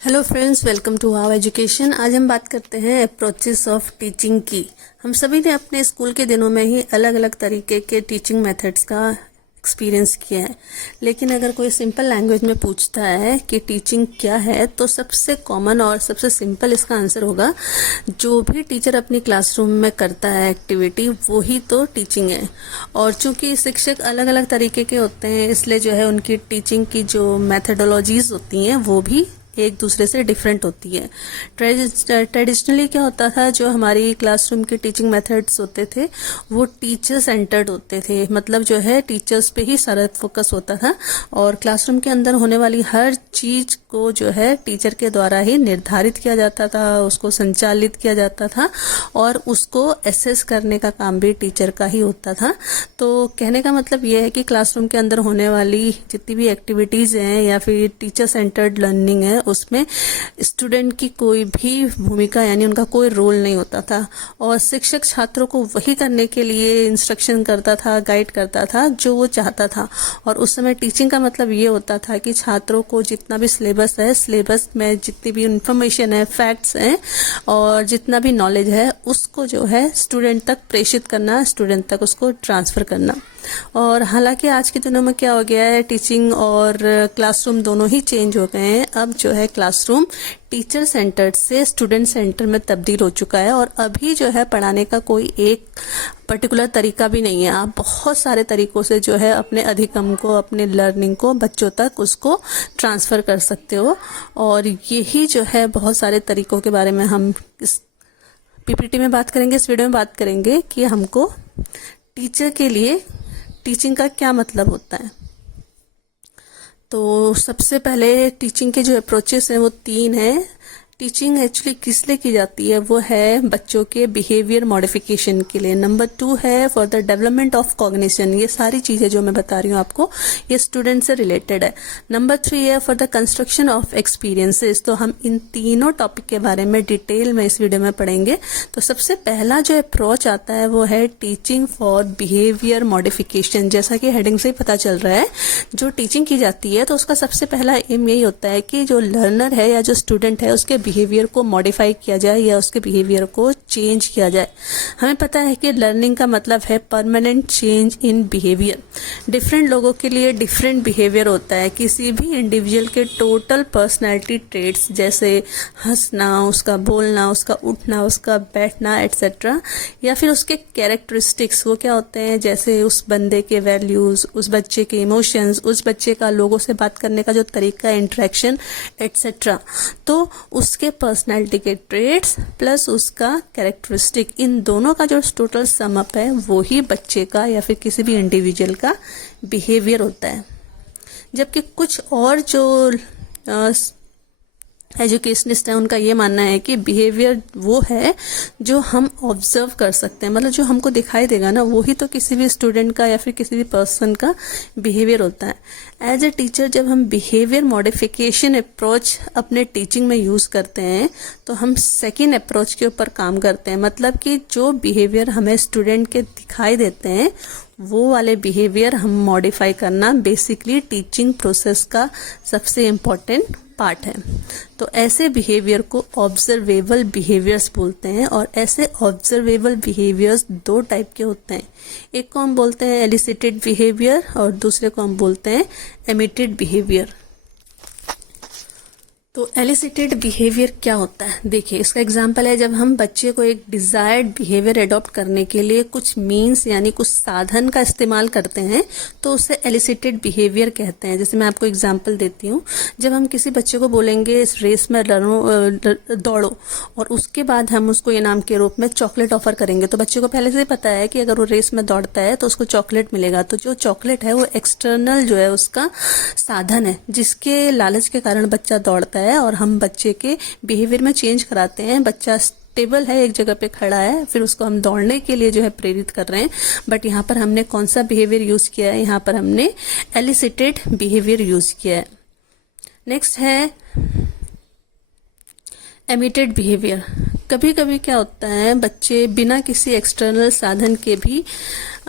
Hello friends, welcome to how education. आज हम बात करते हैं अप्रोचेस ऑफ टीचिंग की। हम सभी ने अपने स्कूल के दिनों में ही अलग अलग तरीके के टीचिंग मेथड्स का एक्सपीरियंस किया है, लेकिन अगर कोई सिंपल लैंग्वेज में पूछता है कि टीचिंग क्या है, तो सबसे कॉमन और सबसे सिंपल इसका आंसर होगा जो भी टीचर अपनी क्लासरूम में करता है एक्टिविटी, वो ही तो टीचिंग है। और चूंकि शिक्षक अलग अलग तरीके के होते हैं, इसलिए जो है उनकी टीचिंग की जो मैथडोलॉजीज होती हैं वो भी एक दूसरे से डिफरेंट होती है। ट्रेडिशनली क्या होता था, जो हमारी क्लासरूम के टीचिंग मेथड्स होते थे वो टीचर सेंटर्ड होते थे, मतलब जो है टीचर्स पे ही सारा फोकस होता था और क्लासरूम के अंदर होने वाली हर चीज को जो है टीचर के द्वारा ही निर्धारित किया जाता था, उसको संचालित किया जाता था और उसको एसेस करने का काम भी टीचर का ही होता था। तो कहने का मतलब यह है कि क्लासरूम के अंदर होने वाली जितनी भी एक्टिविटीज हैं या फिर टीचर सेंटर्ड लर्निंग है, उसमें स्टूडेंट की कोई भी भूमिका यानी उनका कोई रोल नहीं होता था और शिक्षक छात्रों को वही करने के लिए इंस्ट्रक्शन करता था, गाइड करता था जो वो चाहता था। और उस समय टीचिंग का मतलब ये होता था कि छात्रों को जितना भी सिलेबस है, सिलेबस में जितनी भी इंफॉर्मेशन है, फैक्ट्स हैं और जितना भी नॉलेज है, उसको जो है स्टूडेंट तक प्रेषित करना, स्टूडेंट तक उसको ट्रांसफर करना। और हालांकि आज के दिनों में क्या हो गया है, टीचिंग और क्लासरूम दोनों ही चेंज हो गए हैं। अब जो है क्लासरूम टीचर सेंटर्ड से स्टूडेंट सेंटर में तब्दील हो चुका है और अभी जो है पढ़ाने का कोई एक पर्टिकुलर तरीका भी नहीं है। आप बहुत सारे तरीकों से जो है अपने अधिगम को, अपने लर्निंग को बच्चों तक उसको ट्रांसफर कर सकते हो। और यही जो है बहुत सारे तरीकों के बारे में हम इस पीपीटी में बात करेंगे, इस वीडियो में बात करेंगे कि हमको टीचर के लिए टीचिंग का क्या मतलब होता है। तो सबसे पहले टीचिंग के जो अप्रोचेस हैं वो 3 हैं। टीचिंग एक्चुअली किस लिए की जाती है, वो है बच्चों के बिहेवियर मॉडिफिकेशन के लिए। नंबर 2 है for the development of cognition. ये सारी चीजें जो मैं बता रही हूँ आपको, ये स्टूडेंट से रिलेटेड है। नंबर 3 है for the construction of experiences. तो हम इन तीनों टॉपिक के बारे में डिटेल में इस वीडियो में पढ़ेंगे। तो सबसे पहला जो अप्रोच आता है वो है टीचिंग फॉर बिहेवियर मॉडिफिकेशन। जैसा कि हेडिंग से ही पता चल रहा है, जो टीचिंग की जाती है तो उसका सबसे पहला एम यही होता है कि जो लर्नर है या जो स्टूडेंट है उसके बिहेवियर को मॉडिफाई किया जाए या उसके बिहेवियर को चेंज किया जाए। हमें पता है कि लर्निंग का मतलब है permanent change in behaviour. Different लोगों के लिए डिफरेंट बिहेवियर होता है। किसी भी इंडिविजुअल के टोटल पर्सनैलिटी ट्रेट्स जैसे हंसना, उसका बोलना, उसका उठना, उसका बैठना एटसेट्रा, या फिर उसके कैरेक्टरिस्टिक्स वो क्या होते हैं, जैसे उस बंदे के वैल्यूज, उस बच्चे के इमोशंस, उस बच्चे का लोगों से बात करने का जो तरीका, इंटरेक्शन एटसेट्रा। तो उसके पर्सनैलिटी के ट्रेट्स प्लस उसका कैरेक्टरिस्टिक, इन दोनों का जो टोटल सम अप है वो ही बच्चे का या फिर किसी भी इंडिविजुअल का बिहेवियर होता है। जबकि कुछ और जो एजुकेशनिस्ट है उनका ये मानना है कि बिहेवियर वो है जो हम ऑब्जर्व कर सकते हैं, मतलब जो हमको दिखाई देगा ना, वो ही तो किसी भी स्टूडेंट का या फिर किसी भी पर्सन का बिहेवियर होता है। एज ए टीचर जब हम बिहेवियर मॉडिफिकेशन अप्रोच अपने टीचिंग में यूज करते हैं तो हम सेकेंड अप्रोच के ऊपर काम करते हैं। मतलब कि जो बिहेवियर हमें स्टूडेंट के दिखाई देते हैं वो वाले बिहेवियर हम मॉडिफाई करना बेसिकली टीचिंग प्रोसेस का सबसे इम्पोर्टेंट पार्ट है। तो ऐसे बिहेवियर को ऑब्जर्वेबल बिहेवियर्स बोलते हैं और ऐसे ऑब्जर्वेबल बिहेवियर्स 2 टाइप के होते हैं। एक को हम बोलते हैं एलिसिटेड बिहेवियर और दूसरे को हम बोलते हैं एमिटेड बिहेवियर। तो एलिसिटेड बिहेवियर क्या होता है, देखिए इसका एग्जांपल है जब हम बच्चे को एक डिजायर्ड बिहेवियर अडॉप्ट करने के लिए कुछ मीन्स यानी कुछ साधन का इस्तेमाल करते हैं तो उसे एलिसिटेड बिहेवियर कहते हैं। जैसे मैं आपको एग्जांपल देती हूँ, जब हम किसी बच्चे को बोलेंगे इस रेस में दौड़ो और उसके बाद हम उसको इनाम के रूप में चॉकलेट ऑफर करेंगे, तो बच्चे को पहले से पता है कि अगर वो रेस में दौड़ता है तो उसको चॉकलेट मिलेगा। तो जो चॉकलेट है वो एक्सटर्नल जो है उसका साधन है जिसके लालच के कारण बच्चा दौड़ता है और हम बच्चे के बिहेवियर में चेंज कराते हैं। बच्चा स्टेबल है, एक जगह पे खड़ा है, फिर उसको हम दौड़ने के लिए जो है प्रेरित कर रहे हैं। बट यहाँ पर हमने कौन सा बिहेवियर यूज किया है, यहाँ पर हमने एलिसिटेड बिहेवियर यूज किया है। नेक्स्ट है एमिटेड बिहेवियर। कभी कभी क्या होता है, बच्चे बिना किसी एक्सटर्नल साधन के भी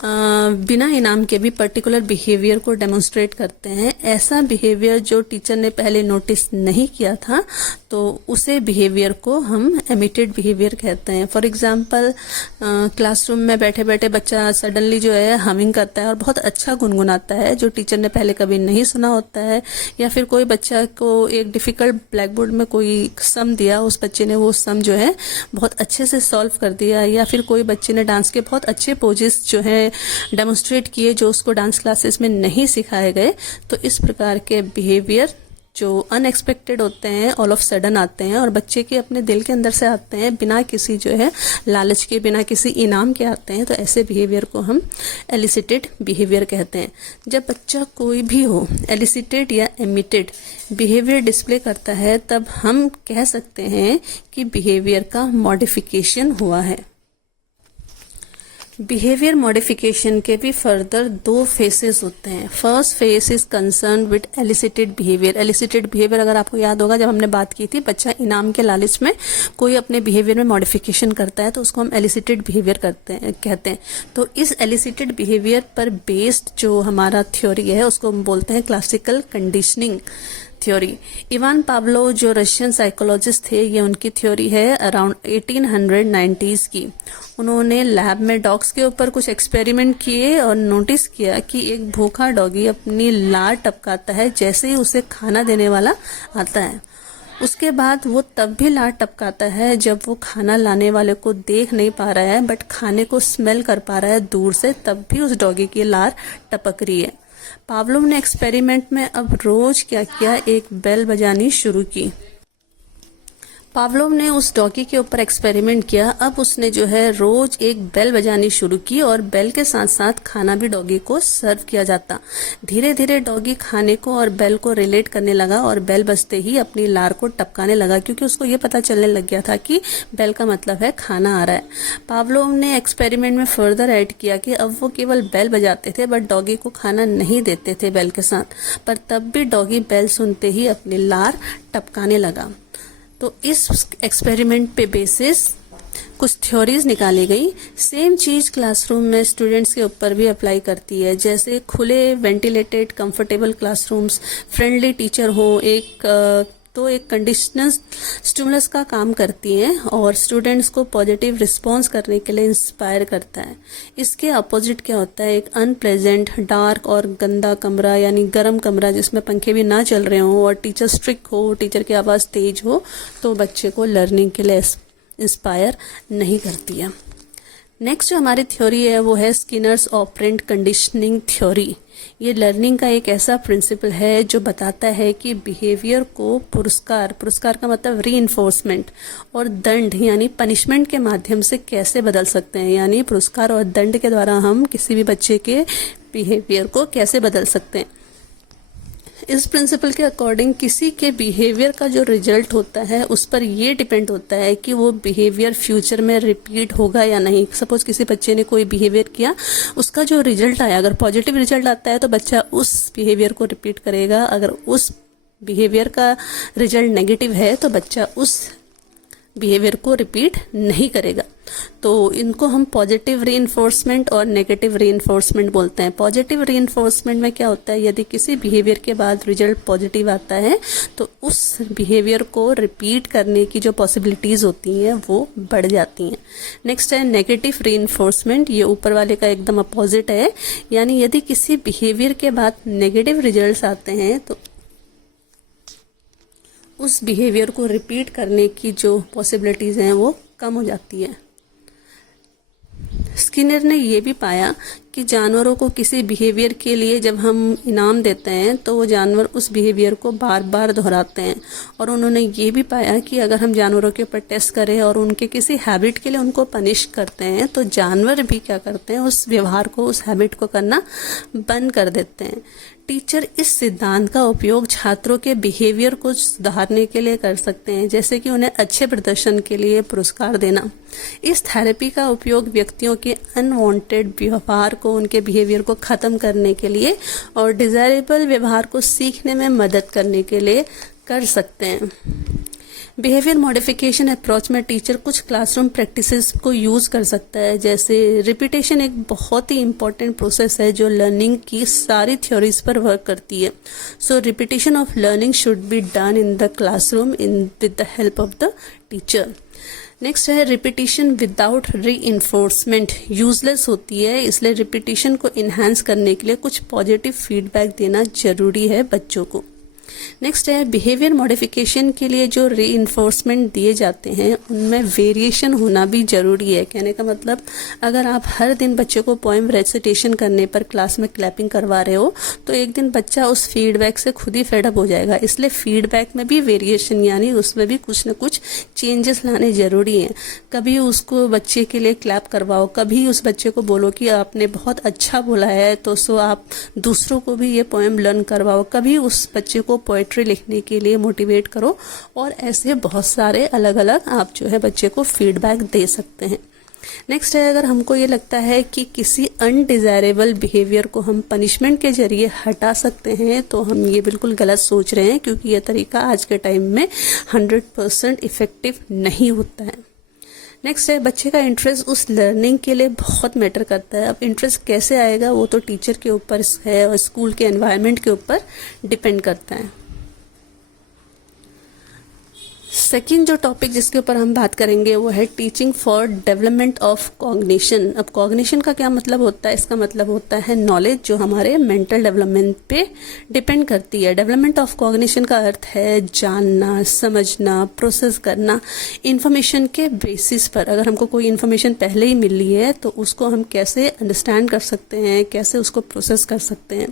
बिना इनाम के भी पर्टिकुलर बिहेवियर को डेमोन्स्ट्रेट करते हैं। ऐसा बिहेवियर जो टीचर ने पहले नोटिस नहीं किया था तो उसे बिहेवियर को हम एमिटेड बिहेवियर कहते हैं। फॉर एग्जांपल क्लासरूम में बैठे बैठे बच्चा सडनली जो है हमिंग करता है और बहुत अच्छा गुनगुनाता है जो टीचर ने पहले कभी नहीं सुना होता है, या फिर कोई बच्चा को एक डिफिकल्ट ब्लैक बोर्ड में कोई सम दिया, उस बच्चे ने वो सम जो है बहुत अच्छे से सॉल्व कर दिया, या फिर कोई बच्चे ने डांस के बहुत अच्छे पोजेस जो है डेमोन्स्ट्रेट किए जो उसको डांस क्लासेस में नहीं सिखाए गए। तो इस प्रकार के बिहेवियर जो अनएक्सपेक्टेड होते हैं, ऑल ऑफ सडन आते हैं और बच्चे के अपने दिल के अंदर से आते हैं, बिना किसी जो है लालच के, बिना किसी इनाम के आते हैं, तो ऐसे बिहेवियर को हम एलिसिटेड बिहेवियर कहते हैं। जब बच्चा कोई भी हो एलिसिटेड या एमिटेड बिहेवियर डिस्प्ले करता है तब हम कह सकते हैं कि बिहेवियर का मॉडिफिकेशन हुआ है। बिहेवियर मॉडिफिकेशन के भी फर्दर 2 फेसेस होते हैं। First phase is concern with elicited behaviour. Elicited behaviour अगर आपको याद होगा, जब हमने बात की थी बच्चा इनाम के लालच में कोई अपने बिहेवियर में मॉडिफिकेशन करता है तो उसको हम एलिसिटेड बिहेवियर कहते हैं। तो इस एलिसिटेड बिहेवियर पर बेस्ड जो हमारा थ्योरी है उसको हम बोलते हैं classical conditioning theory. Ivan Pavlov जो रशियन साइकोलॉजिस्ट थे, ये उनकी थ्योरी है अराउंड 1890s की। उन्होंने लैब में डॉग्स के ऊपर कुछ एक्सपेरिमेंट किए और नोटिस किया कि एक भूखा डॉगी अपनी लार टपकाता है जैसे ही उसे खाना देने वाला आता है। उसके बाद वो तब भी लार टपकाता है जब वो खाना लाने वाले को देख नहीं पा रहा है, बट खाने को स्मेल कर पा रहा है दूर से, तब भी उस डॉगी की लार टपक रही है। पावलोव ने एक्सपेरिमेंट में अब रोज क्या किया, एक बेल बजानी शुरू की। पावलोव ने उस डॉगी के ऊपर एक्सपेरिमेंट किया। अब उसने जो है रोज एक बेल बजानी शुरू की और बेल के साथ साथ खाना भी डॉगी को सर्व किया जाता। धीरे धीरे डॉगी खाने को और बेल को रिलेट करने लगा और बेल बजते ही अपनी लार को टपकाने लगा, क्योंकि उसको ये पता चलने लग गया था कि बेल का मतलब है खाना आ रहा है। पावलोव ने एक्सपेरिमेंट में फर्दर ऐड किया कि अब वो केवल बेल बजाते थे बट डॉगी को खाना नहीं देते थे बेल के साथ, पर तब भी डॉगी बेल सुनते ही अपनी लार टपकाने लगा। तो इस एक्सपेरिमेंट पे बेसिस कुछ थ्योरीज निकाली गई। सेम चीज क्लासरूम में स्टूडेंट्स के ऊपर भी अप्लाई करती है। जैसे खुले ventilated comfortable classrooms, friendly teacher हो, एक कंडीशनल स्टिमुलस का काम करती हैं और स्टूडेंट्स को पॉजिटिव रिस्पॉन्स करने के लिए इंस्पायर करता है। इसके अपोजिट क्या होता है, एक अनप्लेजेंट, डार्क और गंदा कमरा यानी गर्म कमरा जिसमें पंखे भी ना चल रहे हो और टीचर स्ट्रिक्ट हो, टीचर की आवाज़ तेज हो, तो बच्चे को लर्निंग के लिए इंस्पायर नहीं करती है। नेक्स्ट जो हमारी थ्योरी है वो है स्किनर्स ऑपरेंट कंडीशनिंग थ्योरी। ये लर्निंग का एक ऐसा प्रिंसिपल है जो बताता है कि बिहेवियर को पुरस्कार का मतलब रीइंफोर्समेंट और दंड यानी पनिशमेंट के माध्यम से कैसे बदल सकते हैं। यानी पुरस्कार और दंड के द्वारा हम किसी भी बच्चे के बिहेवियर को कैसे बदल सकते हैं। इस प्रिंसिपल के अकॉर्डिंग किसी के बिहेवियर का जो रिजल्ट होता है उस पर ये डिपेंड होता है कि वो बिहेवियर फ्यूचर में रिपीट होगा या नहीं। सपोज किसी बच्चे ने कोई बिहेवियर किया, उसका जो रिजल्ट आया, अगर पॉजिटिव रिजल्ट आता है तो बच्चा उस बिहेवियर को रिपीट करेगा। अगर उस बिहेवियर का रिजल्ट नेगेटिव है तो बच्चा उस बिहेवियर को रिपीट नहीं करेगा। तो इनको हम पॉजिटिव रीइंफोर्समेंट और नेगेटिव रीइंफोर्समेंट बोलते हैं। पॉजिटिव रीइंफोर्समेंट में क्या होता है, यदि किसी बिहेवियर के बाद रिजल्ट पॉजिटिव आता है तो उस बिहेवियर को रिपीट करने की जो पॉसिबिलिटीज होती हैं वो बढ़ जाती हैं। नेक्स्ट है नेगेटिव रीइंफोर्समेंट। ये ऊपर वाले का एकदम अपोजिट है, यानी यदि किसी बिहेवियर के बाद नेगेटिव रिजल्ट्स आते हैं तो उस बिहेवियर को रिपीट करने की जो पॉसिबिलिटीज हैं वो कम हो जाती है। स्किनर ने ये भी पाया कि जानवरों को किसी बिहेवियर के लिए जब हम इनाम देते हैं तो वो जानवर उस बिहेवियर को बार बार दोहराते हैं। और उन्होंने ये भी पाया कि अगर हम जानवरों के ऊपर टेस्ट करें और उनके किसी हैबिट के लिए उनको पनिश करते हैं तो जानवर भी क्या करते हैं, उस व्यवहार को, उस हैबिट को करना बंद कर देते हैं। टीचर इस सिद्धांत का उपयोग छात्रों के बिहेवियर को सुधारने के लिए कर सकते हैं, जैसे कि उन्हें अच्छे प्रदर्शन के लिए पुरस्कार देना। इस थेरेपी का उपयोग व्यक्तियों के अनवांटेड व्यवहार को, उनके बिहेवियर को खत्म करने के लिए और डिजायरेबल व्यवहार को सीखने में मदद करने के लिए कर सकते हैं। बिहेवियर मॉडिफिकेशन अप्रोच में टीचर कुछ क्लासरूम प्रैक्टिसेस को यूज कर सकता है, जैसे रिपीटेशन एक बहुत ही इंपॉर्टेंट प्रोसेस है जो लर्निंग की सारी थ्योरीज पर वर्क करती है. So repetition of learning should be done in the classroom with the help of the teacher. Next है repetition without reinforcement useless होती है, इसलिए रिपीटिशन को इन्हांस करने के लिए कुछ पॉजिटिव फीडबैक देना जरूरी है बच्चों को. नेक्स्ट है बिहेवियर मॉडिफिकेशन के लिए जो री इन्फोर्समेंट दिए जाते हैं उनमें वेरिएशन होना भी जरूरी है. कहने का मतलब अगर आप हर दिन बच्चे को पोएम रेसिटेशन करने पर क्लास में क्लैपिंग करवा रहे हो तो एक दिन बच्चा उस फीडबैक से खुद ही फेडअप हो जाएगा. इसलिए फीडबैक में भी वेरिएशन यानी उसमें भी कुछ न कुछ चेंजेस लाने जरूरी हैं. कभी उसको बच्चे के लिए क्लैप करवाओ, कभी उस बच्चे को बोलो कि आपने बहुत अच्छा बोला है तो सो आप दूसरों को भी ये पोएम लर्न करवाओ, कभी उस बच्चे को पोएट्री लिखने के लिए मोटिवेट करो, और ऐसे बहुत सारे अलग अलग आप जो है बच्चे को फीडबैक दे सकते हैं. नेक्स्ट है अगर हमको ये लगता है कि किसी अनडिजायरेबल बिहेवियर को हम पनिशमेंट के जरिए हटा सकते हैं तो हम ये बिल्कुल गलत सोच रहे हैं, क्योंकि यह तरीका आज के टाइम में 100% इफेक्टिव नहीं होता है. नेक्स्ट है बच्चे का इंटरेस्ट उस लर्निंग के लिए बहुत मैटर करता है. अब इंटरेस्ट कैसे आएगा वो तो टीचर के ऊपर है और स्कूल के एनवायरनमेंट के ऊपर डिपेंड करता है. सेकेंड जो टॉपिक जिसके ऊपर हम बात करेंगे वो है teaching for development of cognition. अब कॉग्निशन का क्या मतलब होता है? इसका मतलब होता है नॉलेज जो हमारे मेंटल डेवलपमेंट पे डिपेंड करती है. डेवलपमेंट ऑफ कॉग्निशन का अर्थ है जानना, समझना, प्रोसेस करना इंफॉर्मेशन के बेसिस पर. अगर हमको कोई इन्फॉर्मेशन पहले ही मिल रही है तो उसको हम कैसे अंडरस्टैंड कर सकते हैं, कैसे उसको प्रोसेस कर सकते हैं.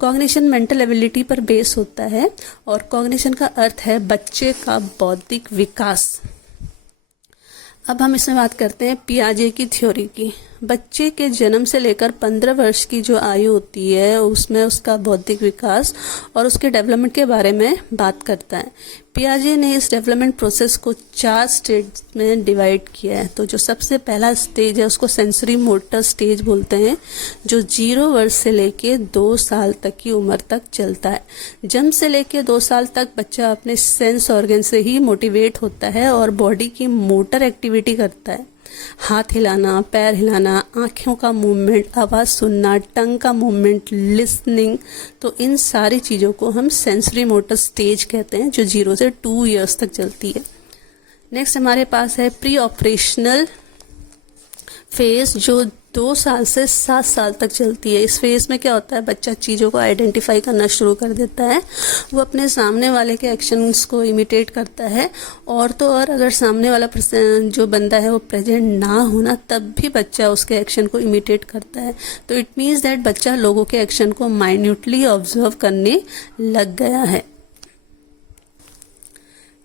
कॉग्निशन मेंटल एबिलिटी पर बेस होता है और कॉग्निशन का अर्थ है बच्चे का बौद्धिक विकास. अब हम इसमें बात करते हैं पियाजे की थ्योरी की. बच्चे के जन्म से लेकर 15 वर्ष की जो आयु होती है उसमें उसका बौद्धिक विकास और उसके डेवलपमेंट के बारे में बात करता है. पियाजे ने इस डेवलपमेंट प्रोसेस को 4 स्टेज में डिवाइड किया है. तो जो सबसे पहला स्टेज है उसको सेंसरी मोटर स्टेज बोलते हैं, जो 0 वर्ष से लेके 2 साल तक की उम्र तक चलता है. जन्म से लेके 2 साल तक बच्चा अपने सेंस ऑर्गन से ही मोटिवेट होता है और बॉडी की मोटर एक्टिविटी करता है. हाथ हिलाना, पैर हिलाना, आँखों का मूवमेंट, आवाज़ सुनना, टंग का मूवमेंट, लिसनिंग, तो इन सारी चीज़ों को हम सेंसरी मोटर स्टेज कहते हैं जो 0 से 2 इयर्स तक चलती है. नेक्स्ट हमारे पास है प्री ऑपरेशनल फेज जो 2 साल से 7 साल तक चलती है. इस फेज में क्या होता है, बच्चा चीज़ों को आइडेंटिफाई करना शुरू कर देता है. वो अपने सामने वाले के एक्शंस को इमिटेट करता है, और तो और अगर सामने वाला जो बंदा है वो प्रेजेंट ना होना तब भी बच्चा उसके एक्शन को इमिटेट करता है. तो इट मीन्स दैट बच्चा लोगों के एक्शन को माइन्यूटली ऑब्जर्व करने लग गया है.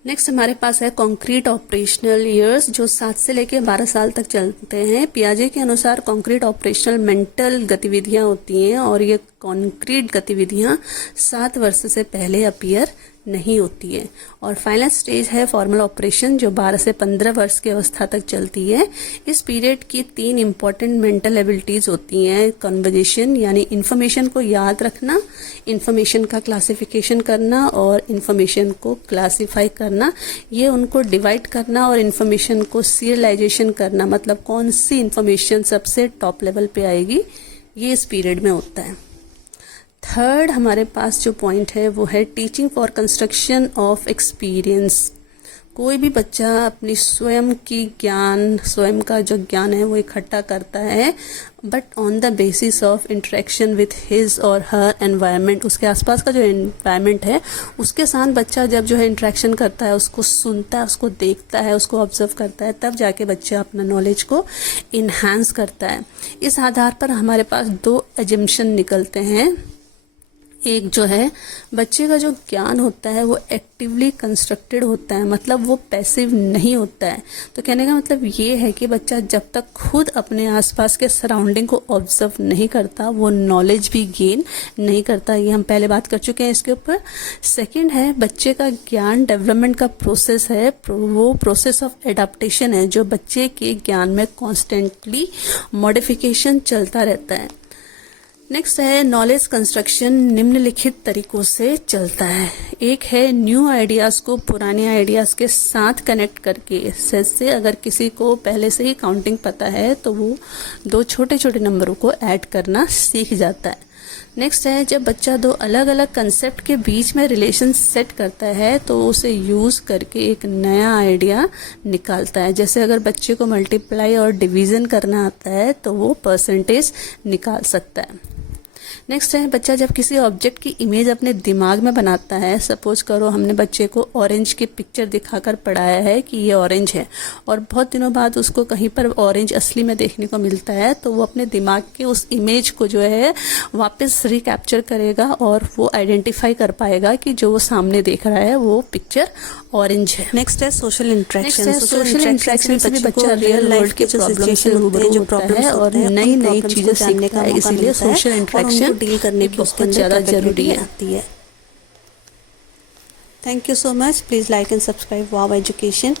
नेक्स्ट हमारे पास है कॉन्क्रीट ऑपरेशनल ईयर्स जो 7 से लेकर 12 साल तक चलते हैं. पियाजे के अनुसार कॉन्क्रीट ऑपरेशनल मेंटल गतिविधियां होती हैं और ये कॉन्क्रीट गतिविधियां 7 वर्ष से पहले अपीयर नहीं होती है. और फाइनल स्टेज है फॉर्मल ऑपरेशन जो 12 से 15 वर्ष की अवस्था तक चलती है. इस पीरियड की 3 इंपॉर्टेंट मेंटल एबिलिटीज होती हैं. कन्वर्जेशन यानी इन्फॉर्मेशन को याद रखना, इन्फॉर्मेशन का क्लासिफिकेशन करना और इन्फॉर्मेशन को क्लासिफाई करना, ये उनको डिवाइड करना और इन्फॉर्मेशन को सीरियलाइजेशन करना, मतलब कौन सी इन्फॉर्मेशन सबसे टॉप लेवल पे आएगी, ये इस पीरियड में होता है. थर्ड हमारे पास जो पॉइंट है वो है teaching for construction of experience. कोई भी बच्चा अपनी स्वयं का जो ज्ञान है वो इकट्ठा करता है, but on the basis of interaction with his और हर एनवायरनमेंट. उसके आसपास का जो एनवायरनमेंट है उसके साथ बच्चा जब जो है इंटरेक्शन करता है, उसको सुनता है, उसको देखता है, उसको ऑब्जर्व करता है, तब जाके बच्चा अपना नॉलेज को इन्हांस करता है. इस आधार पर हमारे पास 2 एजम्पशन निकलते हैं. एक जो है बच्चे का जो ज्ञान होता है वो एक्टिवली कंस्ट्रक्टेड होता है, मतलब वो पैसिव नहीं होता है. तो कहने का मतलब ये है कि बच्चा जब तक खुद अपने आसपास के सराउंडिंग को ऑब्जर्व नहीं करता वो नॉलेज भी गेन नहीं करता. ये हम पहले बात कर चुके हैं इसके ऊपर. सेकंड है बच्चे का ज्ञान डेवलपमेंट का प्रोसेस है, वो प्रोसेस ऑफ एडाप्टेशन है जो बच्चे के ज्ञान में कॉन्स्टेंटली मॉडिफिकेशन चलता रहता है. नेक्स्ट है नॉलेज कंस्ट्रक्शन निम्नलिखित तरीकों से चलता है। एक है न्यू आइडियाज को पुराने आइडियाज के साथ कनेक्ट करके। जैसे अगर किसी को पहले से ही काउंटिंग पता है तो वो 2 छोटे छोटे नंबरों को ऐड करना सीख जाता है। नेक्स्ट है जब बच्चा 2 अलग अलग कंसेप्ट के बीच में रिलेशन सेट करता है तो उसे यूज करके एक नया आइडिया निकालता है। जैसे अगर बच्चे को मल्टीप्लाई और डिवीजन करना आता है तो वो परसेंटेज निकाल सकता है। नेक्स्ट है बच्चा जब किसी ऑब्जेक्ट की इमेज अपने दिमाग में बनाता है। सपोज करो हमने बच्चे को ऑरेंज की पिक्चर दिखाकर पढ़ाया है कि ये ऑरेंज है और बहुत दिनों बाद उसको कहीं पर ऑरेंज असली में देखने को मिलता है तो वो अपने दिमाग के उस इमेज को जो है वापस रिकैप्चर करेगा और वो आइडेंटिफाई कर पाएगा कि जो वो सामने देख रहा है वो पिक्चर ऑरेंज है। नेक्स्ट है सोशल इंटरेक्शन। सोशल इंटरेक्शन से भी बच्चा रियल वर्ल्ड के प्रॉब्लम से रूबरू होता है और नई नई चीजें सीखता है। इसीलिए सोशल इंटरेक्शन डील करने की बहुत ज्यादा जरूरी है। Thank you so much. Please like and subscribe wow education.